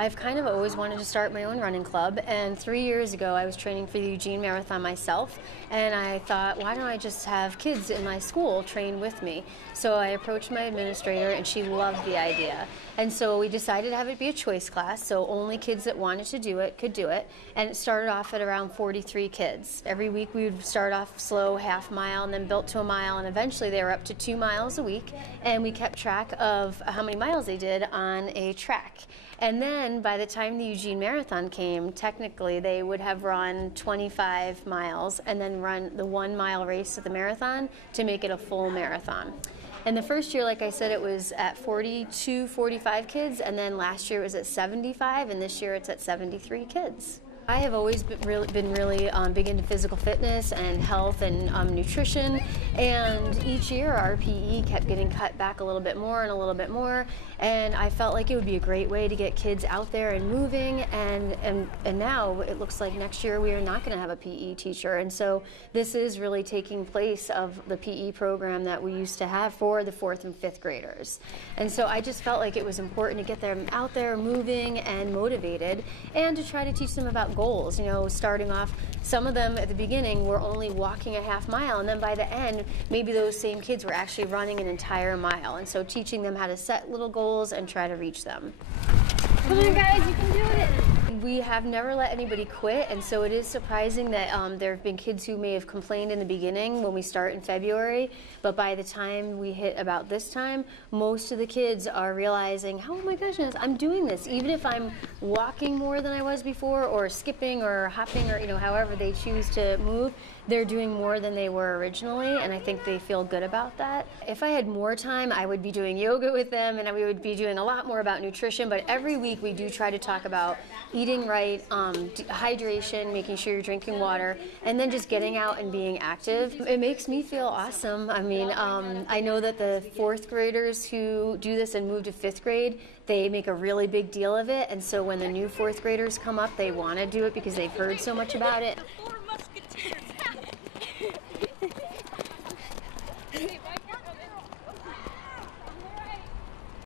I've kind of always wanted to start my own running club, and 3 years ago I was training for the Eugene Marathon myself, and I thought, why don't I just have kids in my school train with me? So I approached my administrator, and she loved the idea. And so we decided to have it be a choice class, so only kids that wanted to do it could do it. And it started off at around 43 kids. Every week we would start off slow, half mile, and then built to a mile, and eventually they were up to 2 miles a week. And we kept track of how many miles they did on a track. And then by the time the Eugene Marathon came, technically they would have run 25 miles and then run the 1 mile race at the marathon to make it a full marathon. And the first year, like I said, it was at 42, 45 kids, and then last year it was at 75, and this year it's at 73 kids. I have always been really big into physical fitness and health and nutrition, and each year our PE kept getting cut back a little bit more and a little bit more, and I felt like it would be a great way to get kids out there and moving, and now it looks like next year we are not going to have a PE teacher, and so this is really taking place of the PE program that we used to have for the 4th and 5th graders. And so I just felt like it was important to get them out there moving and motivated, and to try to teach them about goals. You know, starting off, some of them at the beginning were only walking a half mile, and then by the end maybe those same kids were actually running an entire mile, and so teaching them how to set little goals and try to reach them. Come on guys, you can do it! We have never let anybody quit, and so it is surprising that there have been kids who may have complained in the beginning when we start in February, but by the time we hit about this time, most of the kids are realizing, oh my goodness, I'm doing this. Even if I'm walking more than I was before, or skipping or hopping, or however they choose to move, they're doing more than they were originally, and I think they feel good about that. If I had more time, I would be doing yoga with them, and we would be doing a lot more about nutrition, but every week we do try to talk about eating right, hydration, making sure you're drinking water, and then just getting out and being active. It makes me feel awesome. I mean, I know that the 4th graders who do this and move to 5th grade, they make a really big deal of it, and so when the new 4th graders come up, they want to do it because they've heard so much about it.